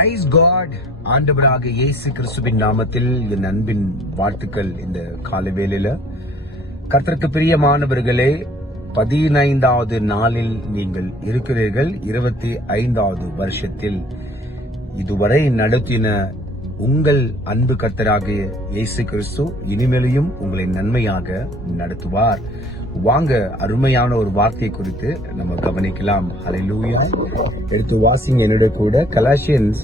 Price God ஆண்டவராக இயேசு கிறிஸ்துவின் நாமத்தில் என் அன்பின் வாழ்த்துக்கள் இந்த காலை வேளையில. கர்த்தருக்கு பிரியமானவர்களே பதினைந்தாவது நாளில் நீங்கள் இருக்கிறீர்கள். இருபத்தி ஐந்தாவது வருஷத்தில் இதுவரை நடத்தின உங்கள் அன்பு கர்த்தராகிய இயேசு கிறிஸ்து இனிமேலையும் உங்களை நன்மையாக நடத்துவார். வாங்க அருமையான ஒரு வார்த்தையை குறித்து நம்ம கவனிக்கலாம். ஹalleluya எடுத்து வாசிங்க என்னோட கூட. கலாஷியன்ஸ்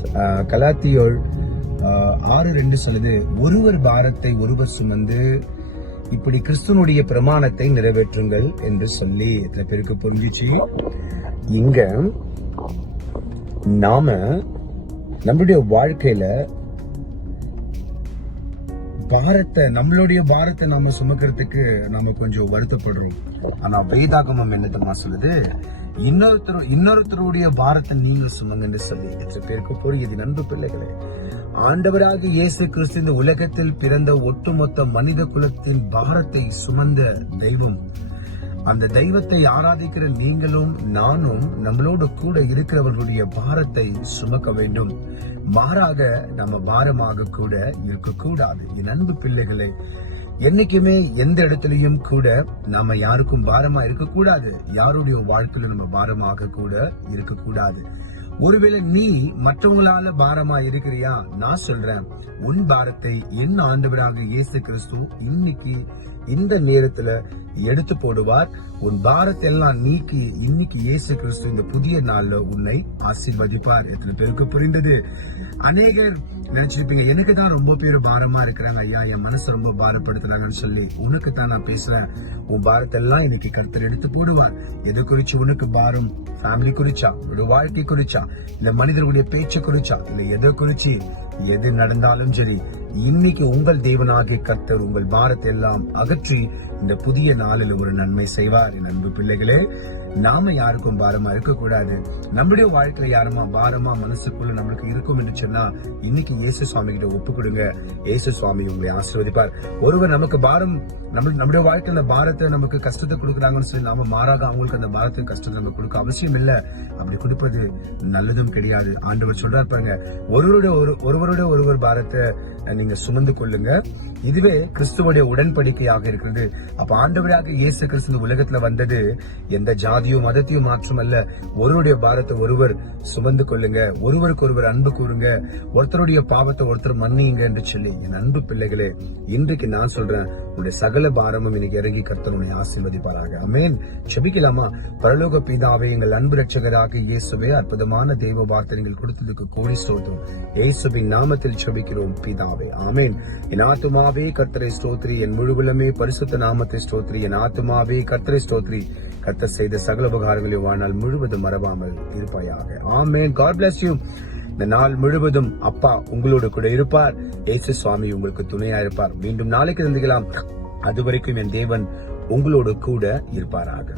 கலாத்தியோள் uh, uh, ஆறு ரெண்டு சொல்லுது ஒருவர் பாரத்தை ஒருவர் சுமந்து இப்படி கிறிஸ்துவனுடைய பிரமாணத்தை நிறைவேற்றுங்கள் என்று சொல்லி. எத்தனை பேருக்கு புரிஞ்சிச்சு? இங்க நாம நம்மளுடைய வாழ்க்கையில பாரத்தை நம்மளுடைய பாரத்தை நாம சுமக்கிறதுக்கு நாம கொஞ்சம் வருத்தப்படுறோம். ஆனா வேதாகமம் என்னதுமா சொல்லுது? இன்னொருத்தர் இன்னொருத்தருடைய பாரத்தை நீங்க சுமங்கன்னு சொல்லி. எத்தனை பேருக்கு புரியுது நண்பு பிள்ளைகளே? ஆண்டவராக இயேசு கிறிஸ்து இந்த உலகத்தில் பிறந்த ஒட்டுமொத்த மனித குலத்தின் பாரத்தை சுமந்த தெய்வம். அந்த தெய்வத்தை ஆராதிக்கிற நீங்களும் நானும் நம்மளோடு கூட இருக்கிறவர்களுடைய பாரத்தை சுமக்க வேண்டும். மாறாக நம்ம பாரமாக கூட இருக்கக்கூடாது. என் அன்பு பிள்ளைகளை என்னைக்குமே எந்த இடத்துலயும் கூட நாம யாருக்கும் பாரமா இருக்கக்கூடாது. யாருடைய வாழ்க்கையில நம்ம பாரமாக கூட இருக்கக்கூடாது. ஒருவேளை நீ மற்றவங்களால பாரமா இருக்கிறியா நான் சொல்றேன் உன் பாரத்தை என் ஆண்டவராக இயேசு கிறிஸ்து இன்னைக்கு இந்த நேரத்துல எடுத்து போடுவார். உன் பாரத்தை எல்லாம் நீக்கி இன்னைக்கு இயேசு கிறிஸ்து இந்த புதிய நாள்ல உன்னை ஆசீர்வதிப்பார் எத்தனை பேருக்கு புரிந்தது. அநேகர் நினைச்சிருப்பீங்க எனக்கு தான் ரொம்ப பேர் பாரமா இருக்கிறாங்க. ஐயா என் மனசு ரொம்ப பாரப்படுத்துறாங்கன்னு சொல்லி உனக்கு தான் நான் பேசுறேன். உன் பாரத்தை எல்லாம் இன்னைக்கு கருத்தில் எடுத்து போடுவேன். எது குறிச்சு உனக்கு பாரம்? ஃபேமிலி குறிச்சா? உன்னோட வாழ்க்கை குறிச்சா? இந்த மனிதர்களுடைய பேச்சை குறிச்சா? இல்ல எதை குறிச்சு எது நடந்தாலும் சரி இன்னைக்கு உங்கள் தேவனாகிய கர்த்தர் உங்கள் பாரத்தை எல்லாம் அகற்றி இந்த புதிய நாளில் ஒரு நன்மை செய்வார். என் அன்பு பிள்ளைகளே நாம யாருக்கும் பாரமா இருக்கக்கூடாது. நம்முடைய வாழ்க்கையில யாருமா பாரமா மனசுக்குள்ள நம்மளுக்கு இருக்கும் என்று சொன்னா இன்னைக்கு இயேசு சுவாமி கிட்ட ஒப்பு கொடுங்க இயேசு சுவாமி உங்களை ஆசீர்வதிப்பார். ஒருவர் நமக்கு பாரம் நம்ம நம்முடைய வாழ்க்கையில பாரத்தை நமக்கு கஷ்டத்தை கொடுக்குறாங்கன்னு சொல்லி நாம மாறாக அவங்களுக்கு அந்த பாரத்தை கஷ்டத்தை நம்ம கொடுக்க அவசியம் இல்ல. அப்படி கொடுப்பது நல்லதும் கிடையாது. ஆண்டவர் சொல்றாரு பாருங்க ஒருவருடைய ஒரு ஒருவர் ஒருவருடைய ஒருவர் பாரத்தை நீங்க சுமந்து கொள்ளுங்க. இதுவே கிறிஸ்துவோடைய உடன்படிக்கையாக இருக்கிறது. அப்ப ஆண்டவராக இயேசு கிறிஸ்து உலகத்துல வந்தது எந்த ஜாதியோ மதத்தையும் மாற்றம் அல்ல ஒருவருடைய பாரத்தை ஒருவர் சுமந்து கொள்ளுங்க. ஒருவருக்கு ஒருவர் அன்பு கூறுங்க. ஒருத்தருடைய பாவத்தை ஒருத்தர் மன்னிங்க என்று சொல்லி என் அன்பு பிள்ளைகளே இன்றைக்கு நான் சொல்றேன் உங்களுடைய சகல பாரமும் இன்னைக்கு இறங்கி கர்த்தனுடைய ஆசீர்வதிப்பாராக. அமேன் செபிக்கலாமா பரலோக பீதாவை எங்கள் அன்பு ரட்சகராக இயேசுவே அற்புதமான தெய்வ வார்த்தை நீங்கள் கொடுத்ததுக்கு கோடி சோதம் இயேசுவின் நாமத்தில் செபிக்கிறோம் பிதாவே. ஆமேன். என் ஆத்துமாவே கர்த்தரை ஸ்தோத்ரி. என் முழுவலமே பரிசுத்த நாமத்தை ஸ்தோத்ரி. என் ஆத்துமாவே கர்த்தரை ஸ்தோத்ரி. கர்த்தர் செய்த சகல உபகாரங்களையும் வாழ்நாள் முழுவதும் மறவாமல் இருப்பாயாக. ஆமேன். God bless you. இந்த நாள் முழுவதும் அப்பா உங்களோடு கூட இருப்பார். ஏசு சுவாமி உங்களுக்கு துணையா இருப்பார். மீண்டும் நாளைக்கு சந்திக்கலாம். அதுவரைக்கும் என் தேவன் உங்களோடு கூட இருப்பாராக.